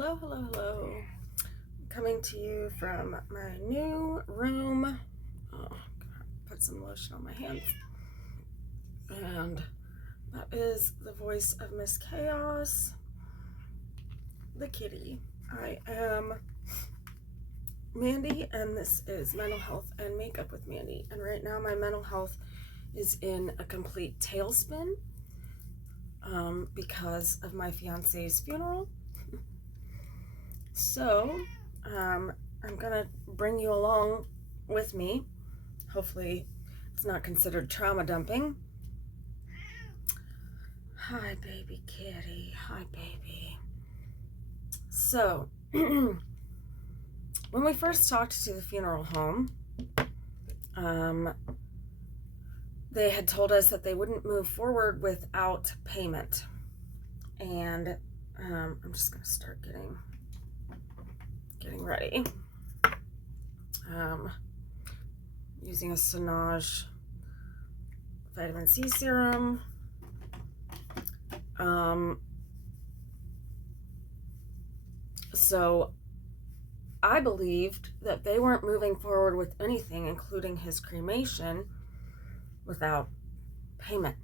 Hello, hello, hello. Coming to you from my new room. Oh, put some lotion on my hands. And that is the voice of Miss Chaos, the kitty. I am Mandy, and this is Mental Health and Makeup with Mandy. And right now my mental health is in a complete tailspin because of my fiance's funeral. So, I'm gonna bring you along with me. Hopefully it's not considered trauma dumping. Hi, baby kitty. Hi, baby. So, when we first talked to the funeral home, they had told us that they wouldn't move forward without payment. And I'm just gonna start getting ready. Using a Clionahd vitamin C serum. So I believed that they weren't moving forward with anything, including his cremation, without payment.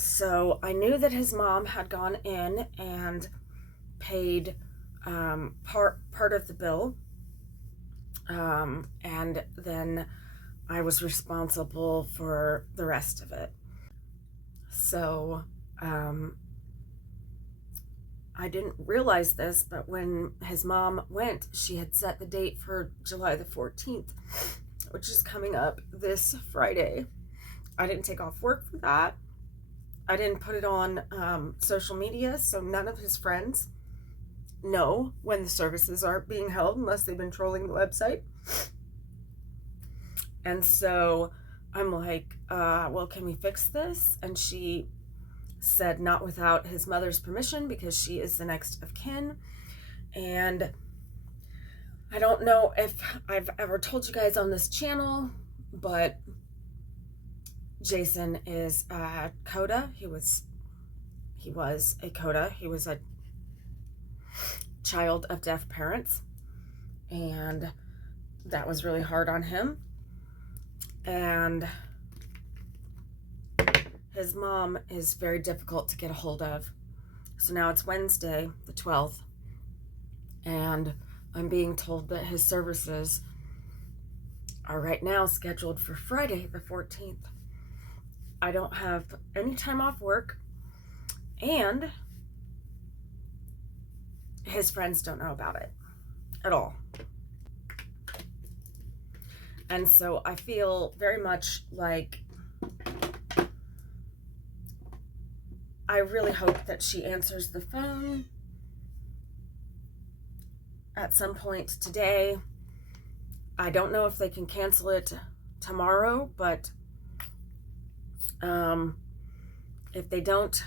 So I knew that his mom had gone in and paid part of the bill, and then I was responsible for the rest of it. So I didn't realize this, but when his mom went, she had set the date for July the 14th, which is coming up this Friday. I didn't take off work for that. I didn't put it on social media, so none of his friends know when the services are being held unless they've been trolling the website. And so I'm like, well, can we fix this? And she said not without his mother's permission, because she is the next of kin. And I don't know if I've ever told you guys on this channel, but Jason is a coda. He was a coda. He was a child of deaf parents, and that was really hard on him. And his mom is very difficult to get a hold of. So now it's Wednesday, the 12th, and I'm being told that his services are right now scheduled for Friday, the 14th. I don't have any time off work, and his friends don't know about it at all. And so I feel very much like I really hope that she answers the phone at some point today. I don't know if they can cancel it tomorrow, but if they don't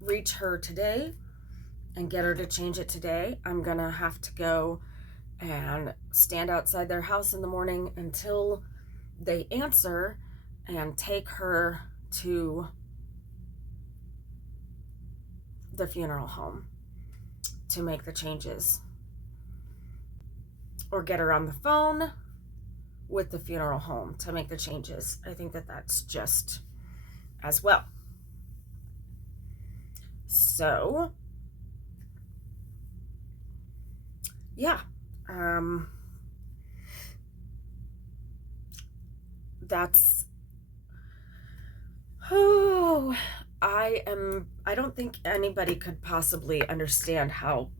reach her today and get her to change it today, I'm gonna have to go and stand outside their house in the morning until they answer and take her to the funeral home to make the changes, or get her on the phone with the funeral home to make the changes. I think that that's just as well. So yeah, that's, oh, I don't think anybody could possibly understand how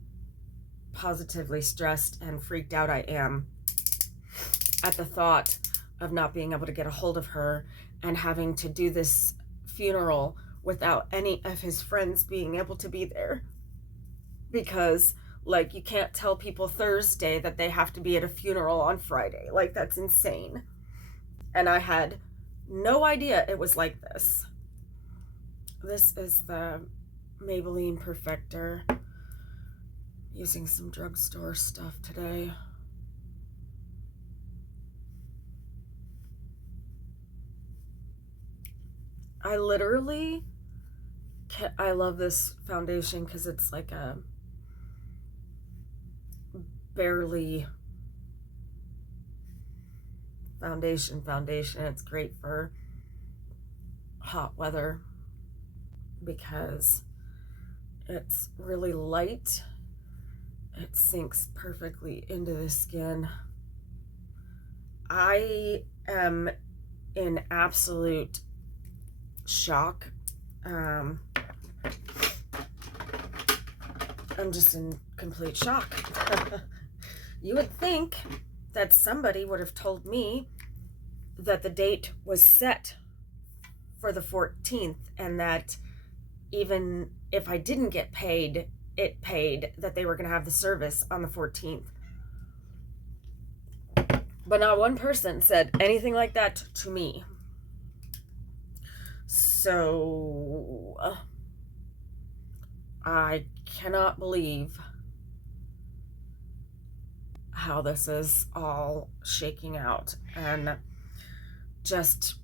positively stressed and freaked out I am at the thought of not being able to get a hold of her and having to do this funeral without any of his friends being able to be there. Because, like, you can't tell people Thursday that they have to be at a funeral on Friday. Like, that's insane. And I had no idea it was like this. This is the Maybelline Perfector. Using some drugstore stuff today. I literally I love this foundation because it's like a barely foundation. It's great for hot weather because it's really light. It sinks perfectly into the skin. I am in absolute shock. I'm just in complete shock. You would think that somebody would have told me that the date was set for the 14th and that even if I didn't get paid, that they were going to have the service on the 14th. But not one person said anything like that to me. So I cannot believe how this is all shaking out, and just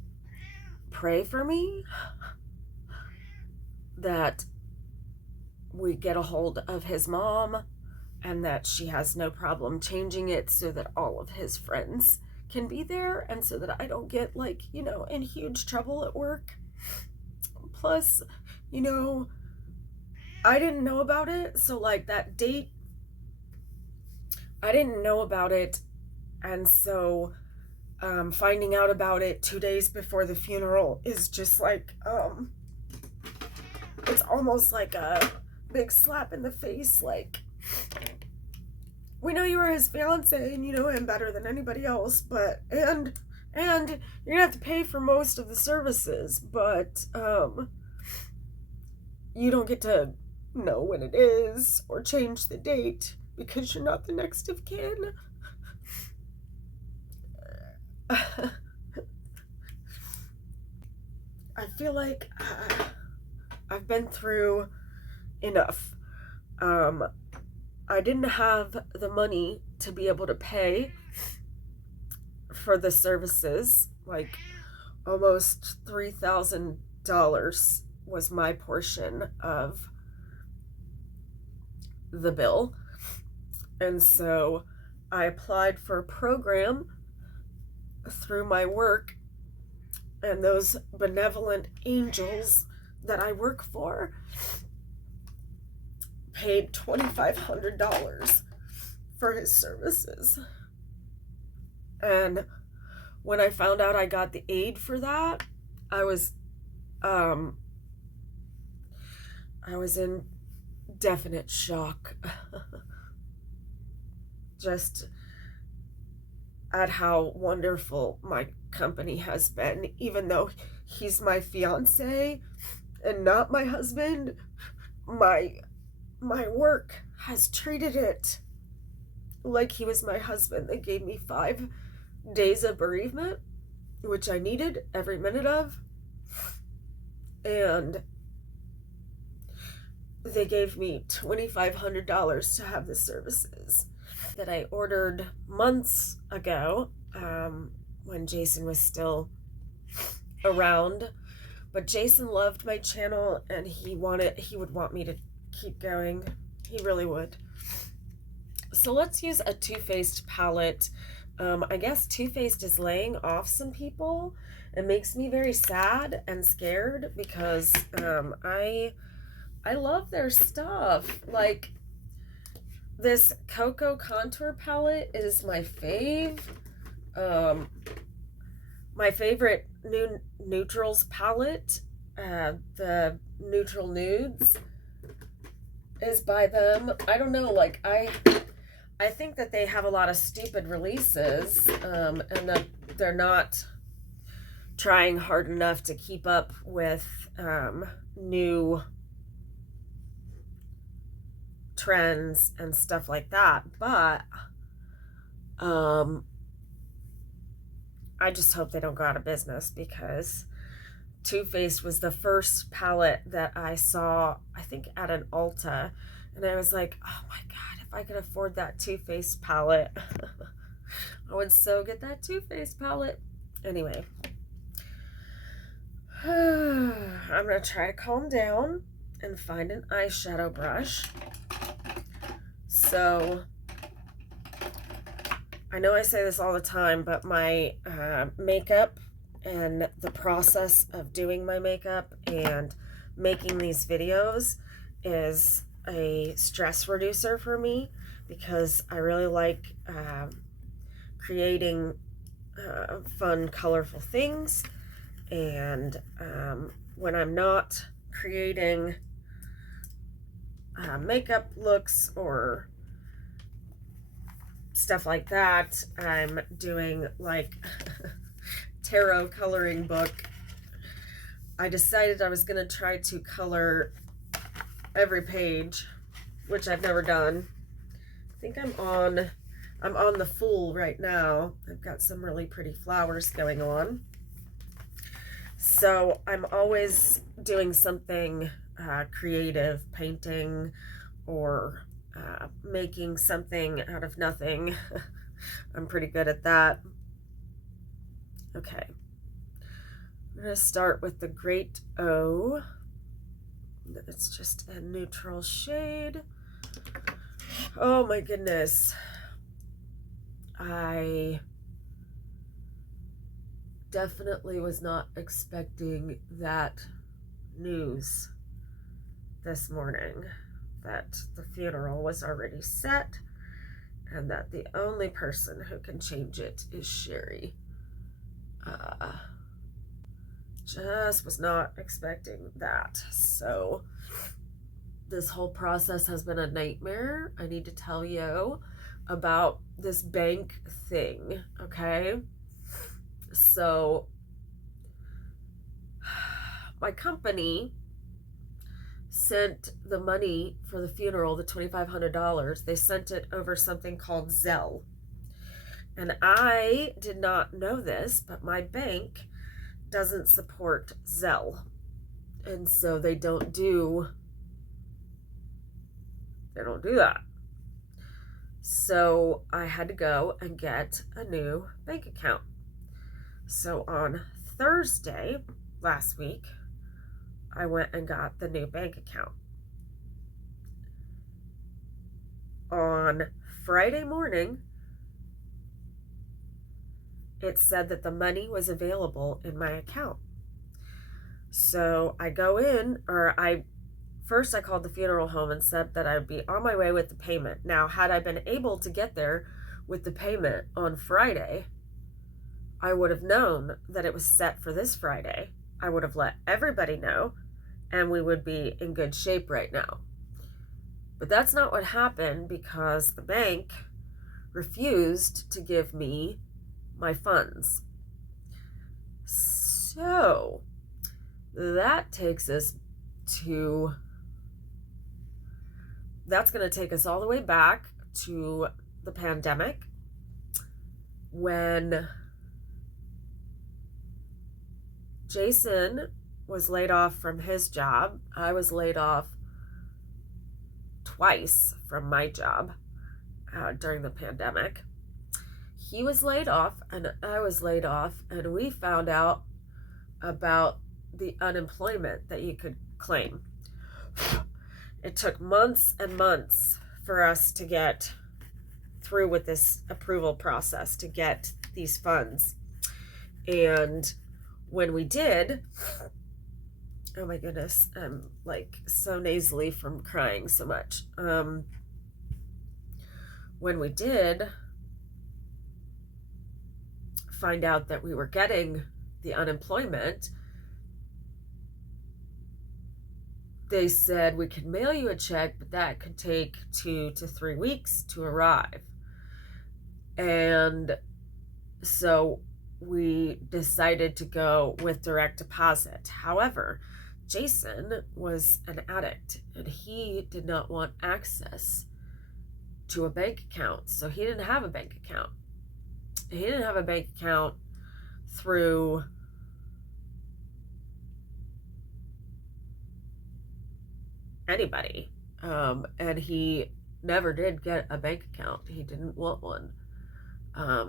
pray for me that we get a hold of his mom and that she has no problem changing it so that all of his friends can be there, and so that I don't get, like, you know, in huge trouble at work. Plus, you know, I didn't know about it, so like that date, I didn't know about it, and so finding out about it 2 days before the funeral is just like, it's almost like a big slap in the face. Like, we know you were his fiance and you know him better than anybody else, but and you're gonna have to pay for most of the services, but you don't get to know when it is or change the date because you're not the next of kin. I feel like I've been through enough. I didn't have the money to be able to pay for the services. Like, almost $3,000 was my portion of the bill. And so I applied for a program through my work, and those benevolent angels that I work for paid $2,500 for his services. And when I found out I got the aid for that, I was in definite shock. Just at how wonderful my company has been, even though he's my fiance and not my husband. My work has treated it like he was my husband. They gave me 5 days of bereavement, which I needed every minute of, and they gave me $2,500 to have the services that I ordered months ago, when Jason was still around. But Jason loved my channel and he would want me to keep going. He really would. So let's use a Too Faced palette. I guess Too Faced is laying off some people. It makes me very sad and scared because I love their stuff. Like, this Cocoa Contour palette is my fave. My favorite new neutrals palette, the Neutral Nudes, is by them. I don't know, like, I think that they have a lot of stupid releases, and that they're not trying hard enough to keep up with new trends and stuff like that. But I just hope they don't go out of business, because Too Faced was the first palette that I saw, I think, at an Ulta, and I was like, oh my god, if I could afford that Too Faced palette, I would so get that Too Faced palette. Anyway, I'm gonna try to calm down and find an eyeshadow brush. So I know I say this all the time, but my makeup and the process of doing my makeup and making these videos is a stress reducer for me, because I really like creating fun, colorful things. And when I'm not creating makeup looks or stuff like that, I'm doing like tarot coloring book. I decided I was going to try to color every page, which I've never done. I think I'm on the Fool right now. I've got some really pretty flowers going on. So I'm always doing something creative, painting or making something out of nothing. I'm pretty good at that. Okay. I'm going to start with the Great O. It's just a neutral shade. Oh my goodness. I definitely was not expecting that news this morning, that the funeral was already set and that the only person who can change it is Sherry. Just was not expecting that. So this whole process has been a nightmare. I need to tell you about this bank thing, okay? So my company sent the money for the funeral, the $2,500. They sent it over something called Zelle. And I did not know this, but my bank doesn't support Zelle. And so they don't do that. So I had to go and get a new bank account. So on Thursday last week, I went and got the new bank account. On Friday morning, it said that the money was available in my account. So I go in, first I called the funeral home and said that I'd be on my way with the payment. Now, had I been able to get there with the payment on Friday, I would have known that it was set for this Friday. I would have let everybody know, and we would be in good shape right now. But that's not what happened, because the bank refused to give me my funds. So that takes us to, that's going to take us all the way back to the pandemic, when Jason was laid off from his job. I was laid off twice from my job during the pandemic. He was laid off and I was laid off, and we found out about the unemployment that you could claim. It took months and months for us to get through with this approval process to get these funds. And when we did, oh my goodness, I'm like so nasally from crying so much. When we did find out that we were getting the unemployment, they said we could mail you a check, but that could take 2 to 3 weeks to arrive. And so we decided to go with direct deposit. However, Jason was an addict and he did not want access to a bank account. So he didn't have a bank account. He didn't have a bank account through anybody. And he never did get a bank account. He didn't want one.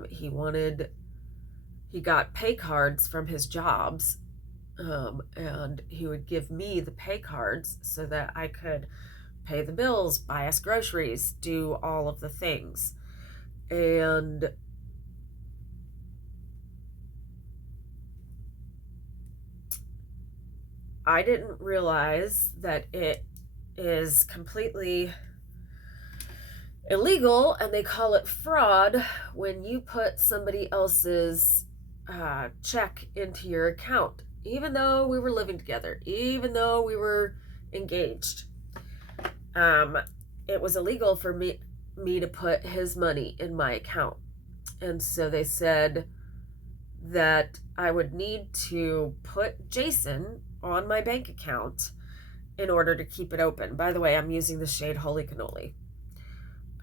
He got pay cards from his jobs, and he would give me the pay cards so that I could pay the bills, buy us groceries, do all of the things. And I didn't realize that it is completely illegal, and they call it fraud when you put somebody else's check into your account, even though we were living together, even though we were engaged. It was illegal for me to put his money in my account. And so they said that I would need to put Jason on my bank account in order to keep it open. By the way, I'm using the shade Holy Cannoli.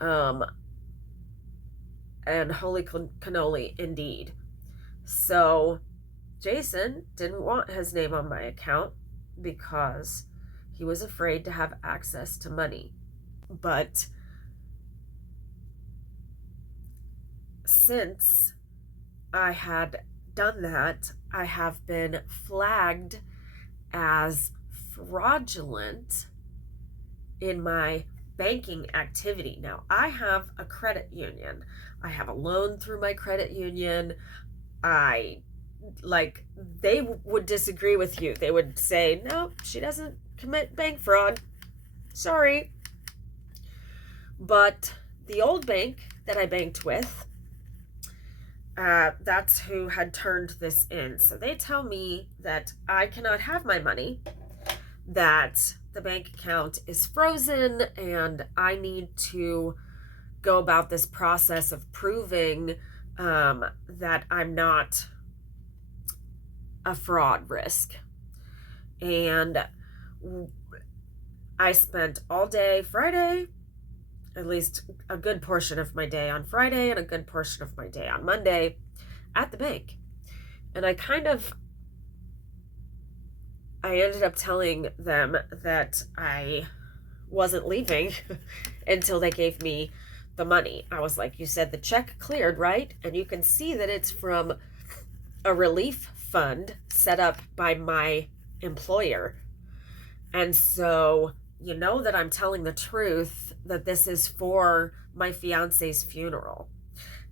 And Holy Cannoli indeed. So Jason didn't want his name on my account because he was afraid to have access to money. But since I had done that, I have been flagged as fraudulent in my banking activity. Now, I have a credit union. I have a loan through my credit union. They would disagree with you. They would say, no, she doesn't commit bank fraud. Sorry. But the old bank that I banked with, that's who had turned this in. So they tell me that I cannot have my money, that the bank account is frozen, and I need to go about this process of proving that I'm not a fraud risk. And I spent all day Friday, at least a good portion of my day on Friday and a good portion of my day on Monday at the bank. And I ended up telling them that I wasn't leaving until they gave me the money. I was like, you said the check cleared, right? And you can see that it's from a relief fund set up by my employer. And so you know that I'm telling the truth, that this is for my fiance's funeral.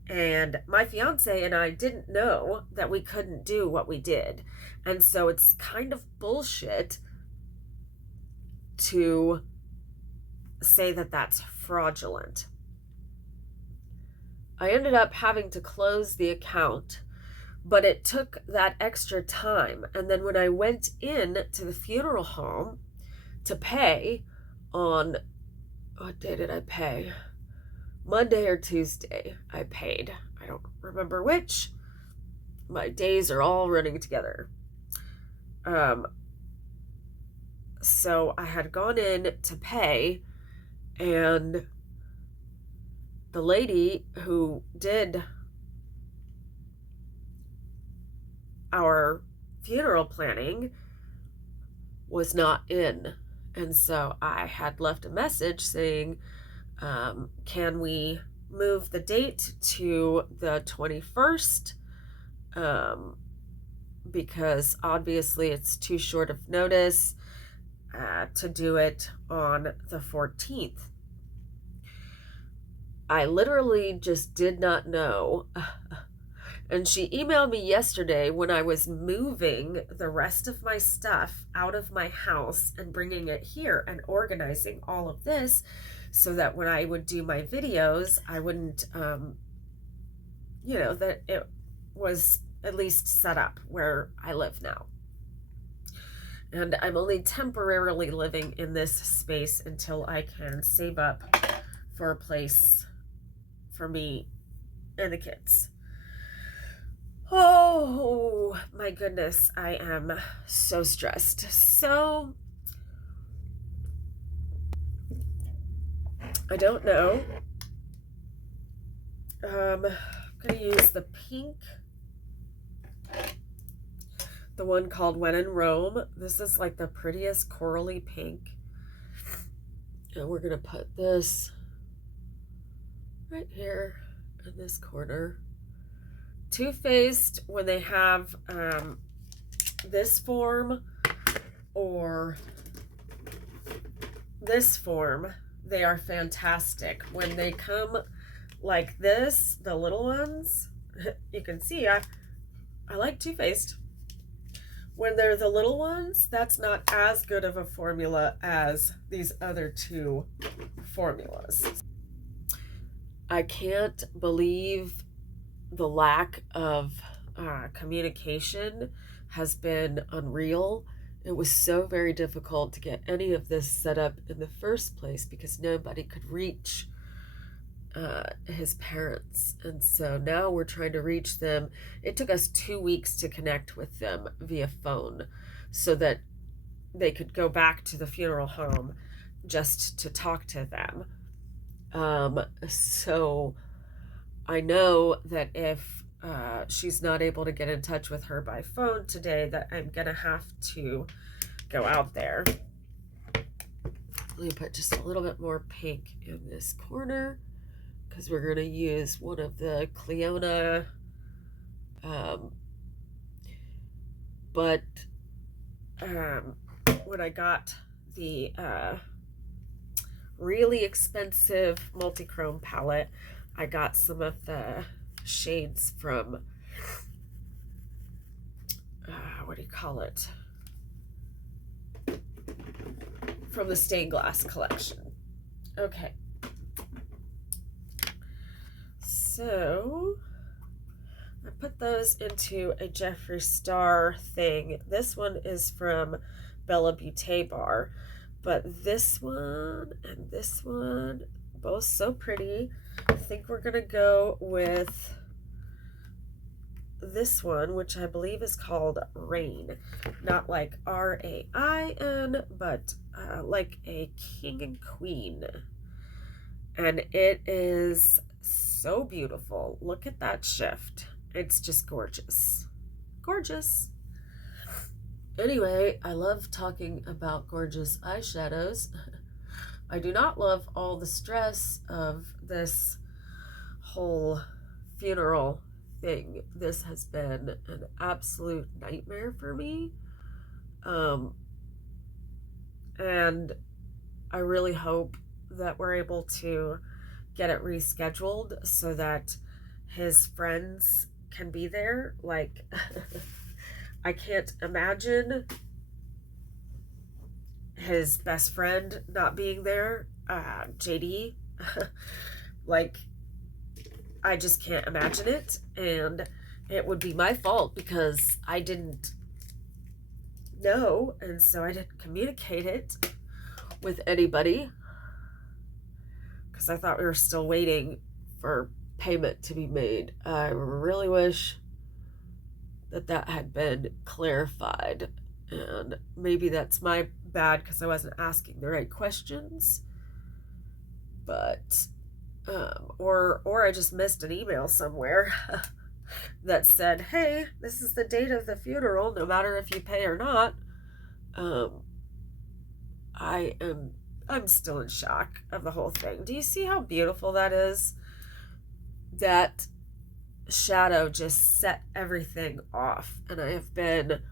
And my fiance and I didn't know that we couldn't do what we did. And so it's kind of bullshit to say that that's fraudulent. I ended up having to close the account, but it took that extra time. And then when I went in to the funeral home to pay on, what day did I pay? Monday or Tuesday I paid. I don't remember which. My days are all running together. So I had gone in to pay, and the lady who did our funeral planning was not in. And so I had left a message saying, can we move the date to the 21st? Because obviously it's too short of notice to do it on the 14th. I literally just did not know. And she emailed me yesterday when I was moving the rest of my stuff out of my house and bringing it here and organizing all of this so that when I would do my videos, I wouldn't, that it was at least set up where I live now. And I'm only temporarily living in this space until I can save up for a place for me and the kids. Oh my goodness, I am so stressed. So I don't know. I'm gonna use the pink, the one called When in Rome. This is like the prettiest corally pink. And we're gonna put this right here in this corner. Too Faced, when they have this form or this form, they are fantastic. When they come like this, the little ones, you can see I like Too Faced. When they're the little ones, that's not as good of a formula as these other two formulas. I can't believe the lack of communication has been unreal. It was so very difficult to get any of this set up in the first place because nobody could reach his parents. And so now we're trying to reach them. It took us 2 weeks to connect with them via phone so that they could go back to the funeral home just to talk to them. So I know that if she's not able to get in touch with her by phone today, that I'm gonna have to go out there. Let me put just a little bit more pink in this corner because we're gonna use one of the Clionahd, when I got the really expensive multichrome palette, I got some of the shades from what do you call it, from the stained glass collection. Okay, so I put those into a Jeffree Star thing. This one is from Bella Beauté Bar, but this one and this one, both so pretty. I think we're gonna go with this one, which I believe is called Rain. Not like R-A-I-N, but like a king and queen. And it is so beautiful. Look at that shift. It's just gorgeous. Gorgeous. Anyway, I love talking about gorgeous eyeshadows. I do not love all the stress of this whole funeral thing. This has been an absolute nightmare for me. And I really hope that we're able to get it rescheduled so that his friends can be there. Like, I can't imagine his best friend not being there, JD. Like, I just can't imagine it, and it would be my fault because I didn't know, and so I didn't communicate it with anybody because I thought we were still waiting for payment to be made. I really wish that that had been clarified, and maybe that's my bad because I wasn't asking the right questions, but or I just missed an email somewhere that said, hey, this is the date of the funeral, no matter if you pay or not. I'm still in shock of the whole thing. Do you see how beautiful that is? That shadow just set everything off, and I have been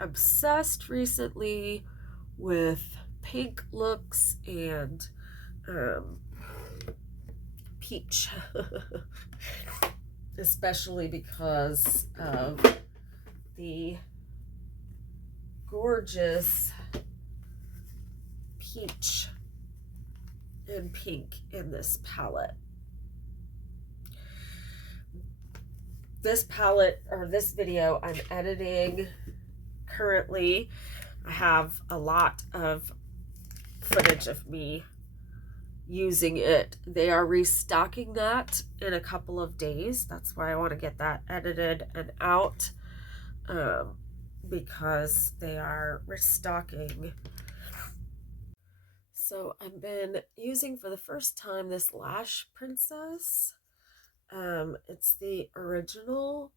obsessed recently with pink looks and peach, especially because of the gorgeous peach and pink in this palette. This palette, or this video, I'm editing currently. I have a lot of footage of me using it. They are restocking that in a couple of days. That's why I want to get that edited and out, because they are restocking. So I've been using for the first time this Lash Princess. It's the original,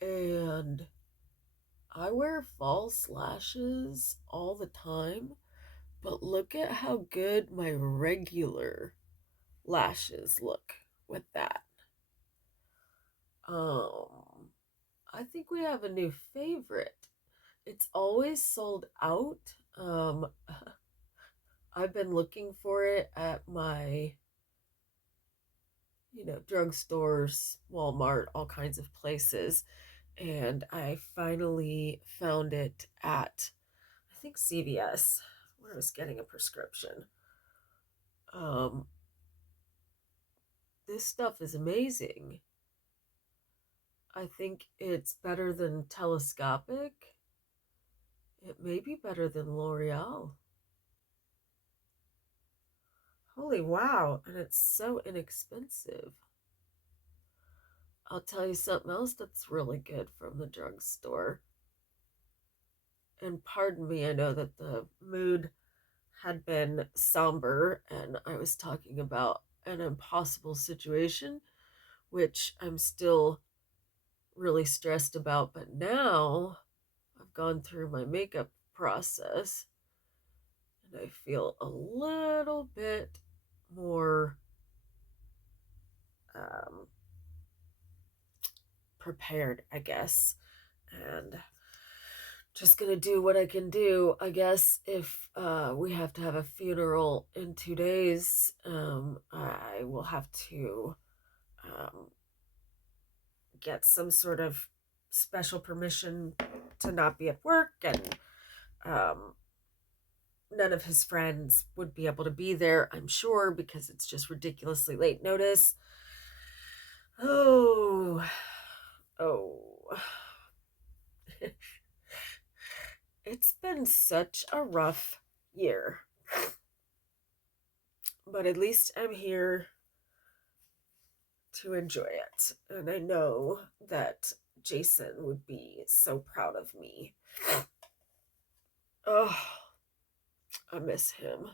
and I wear false lashes all the time, but look at how good my regular lashes look with that. I think we have a new favorite. it's always sold out. I've been looking for it at my, drugstores, Walmart, all kinds of places. And I finally found it at, I think, CVS, where I was getting a prescription. Um, this stuff is amazing. I think it's better than telescopic. It may be better than L'Oreal. Holy wow, and it's so inexpensive. I'll tell you something else that's really good from the drugstore. And pardon me, I know that the mood had been somber and I was talking about an impossible situation, which I'm still really stressed about. But now I've gone through my makeup process and I feel a little bit more um, prepared, I guess. And just gonna do what I can do. I guess if we have to have a funeral in 2 days, I will have to um, get some sort of special permission to not be at work, and um, none of his friends would be able to be there, I'm sure, because it's just ridiculously late notice. Oh, oh. It's been such a rough year. But at least I'm here to enjoy it. And I know that Jason would be so proud of me. Oh, I miss him.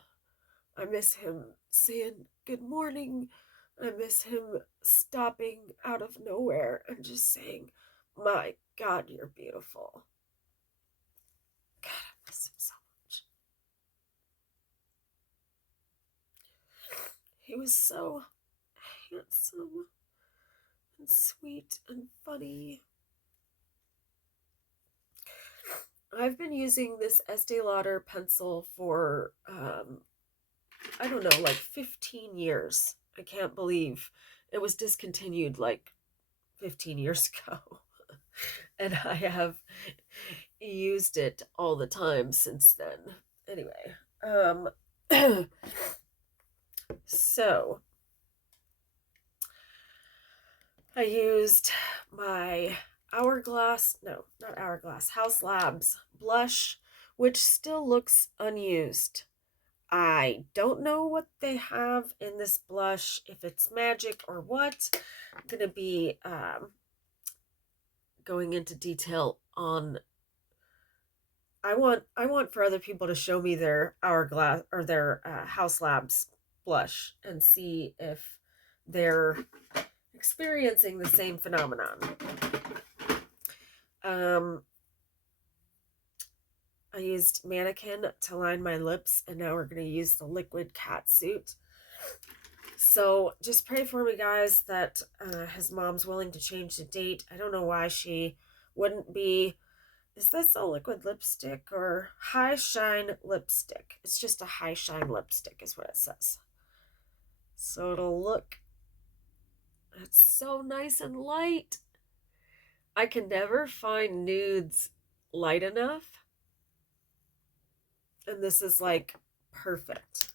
I miss him saying good morning. I miss him stopping out of nowhere and just saying, "My God, you're beautiful." God, I miss him so much. He was so handsome and sweet and funny. I've been using this Este Lauder pencil for, I don't know, like 15 years. I can't believe it was discontinued like 15 years ago. And I have used it all the time since then. Anyway, so I used my Haus Labs blush, which still looks unused. I don't know what they have in this blush, if it's magic or what. I'm going to be going into detail on. I want for other people to show me their Hourglass or their Haus Labs blush and see if they're experiencing the same phenomenon. I used Mannequin to line my lips, and now we're going to use the liquid catsuit. So just pray for me, guys, that his mom's willing to change the date. I don't know why she wouldn't be. Is this a liquid lipstick or high shine lipstick? It's just a high shine lipstick is what it says. So it'll look, it's so nice and light. I can never find nudes light enough. And this is like perfect.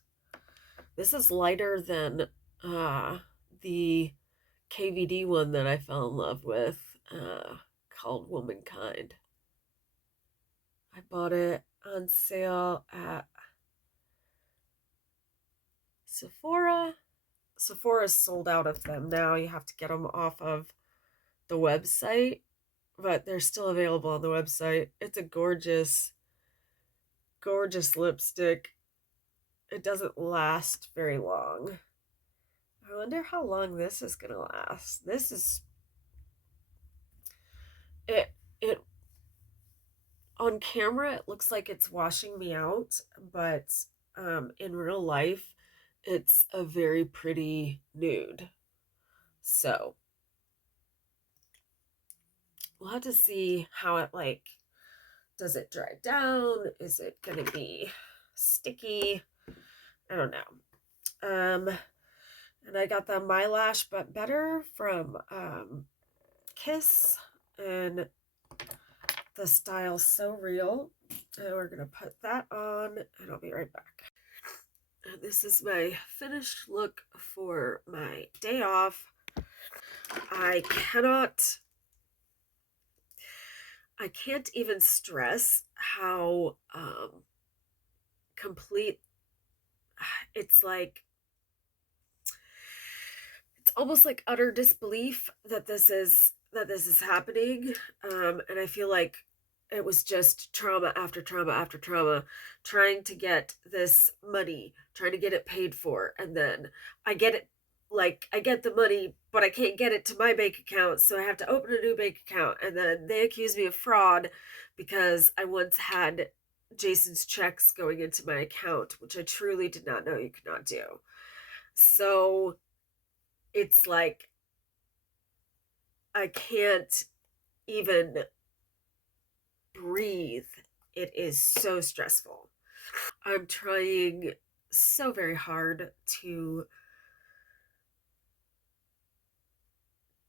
This is lighter than the KVD one that I fell in love with called Womankind. I bought it on sale at Sephora. Sephora's sold out of them now. You have to get them off of the website, but they're still available on the website. It's a gorgeous, gorgeous lipstick. It doesn't last very long. I wonder how long this is gonna last. This is it on camera it looks like it's washing me out, but in real life it's a very pretty nude. So we'll have to see how it like Does it dry down? Is it going to be sticky? I don't know. And I got the My Lash But Better from Kiss, and the style's So Real. And we're going to put that on, and I'll be right back. And this is my finished look for my day off. I can't even stress how complete it's like. It's almost like utter disbelief that this is happening, and I feel like it was just trauma after trauma after trauma, trying to get this money, trying to get it paid for, and then I get it, like I get the money, but I can't get it to my bank account, so I have to open a new bank account, and then they accuse me of fraud because I once had Jason's checks going into my account, which I truly did not know you could not do. So it's like I can't even breathe. It is so stressful. I'm trying so very hard to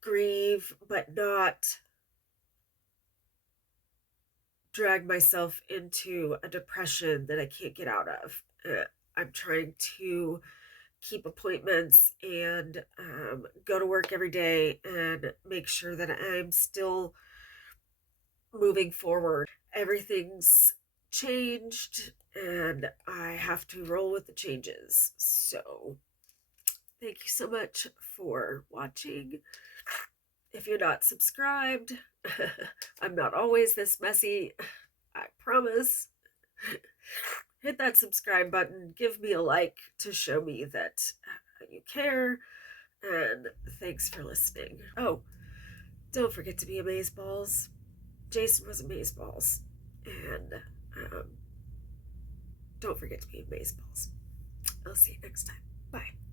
grieve, but not drag myself into a depression that I can't get out of. I'm trying to keep appointments and go to work every day and make sure that I'm still moving forward. Everything's changed and I have to roll with the changes. So thank you so much for watching. If you're not subscribed, I'm not always this messy, I promise. Hit that subscribe button, give me a like to show me that you care, and thanks for listening. Oh, don't forget to be amazeballs. Jason was amazeballs, and don't forget to be amazeballs. I'll see you next time. Bye.